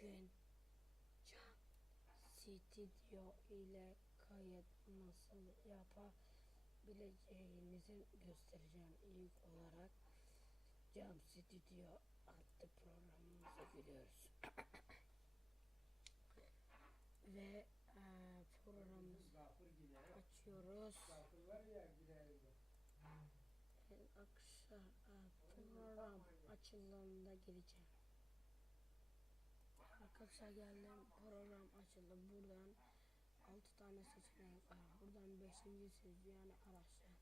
Bugün Cam Studio ile kayıt nasıl yapabileceğinizi göstereceğim. İlk olarak Cam Studio adlı programımıza giriyoruz. Ve programımızı açıyoruz. Program açıldığında geleceğim. Arkadaşlar geldim, program açıldı. Buradan 6 tane seçenek var. Buradan 5.'si yani araçlar.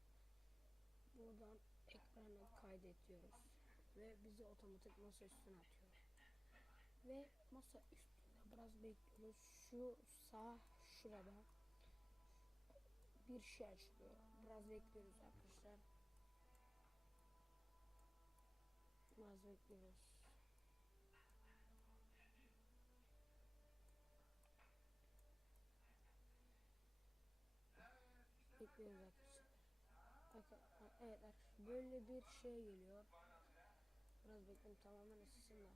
Buradan ekranı kaydediyoruz ve bizi otomatik masa üstüne atıyor. Ve masa üstünde biraz bekliyoruz. Şu sağ şurada bir şey açılıyor. Biraz bekliyoruz arkadaşlar. Biraz bekliyoruz. Bekliyoruz arkadaşlar. Evet arkadaşlar, böyle bir şey geliyor. Biraz bekleyin, tamamen ısısın da.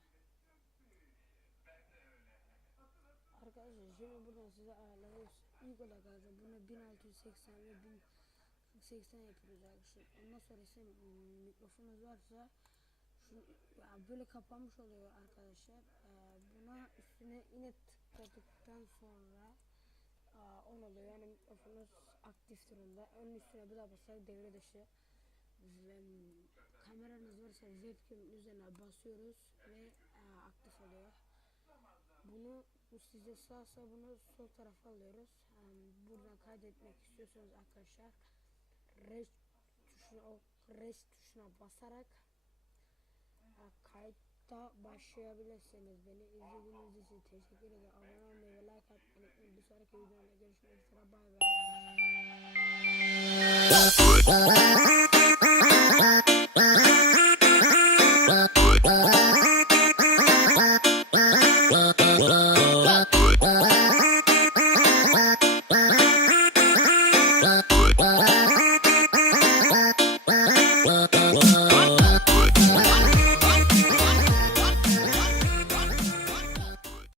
Arkadaşlar şimdi buradan size ayarları ilk olarak arkadaşlar bunu 1680 ve 1080 yapıyoruz arkadaşlar. Ondan sonra ise mikrofonunuz varsa şunu ya böyle kapanmış oluyor arkadaşlar. Buna üstüne yine tıkladıktan sonra on oluyor, yani mikrofonunuz aktif durumda. Onun üstüne bir daha basarak devre dışı ve kameranız varsa webcam üzerine basıyoruz ve aktif oluyor. Bu size sağsa bunu sol tarafa alıyoruz. Buradan kaydetmek istiyorsanız arkadaşlar rest tuşuna basarak kayıtta başlayabilirsiniz. Beni izlediğiniz için teşekkür ederim. Abone olmayı ve like atmayı unutmayın. Bir sonraki videoda görüşmek üzere. Bay bay.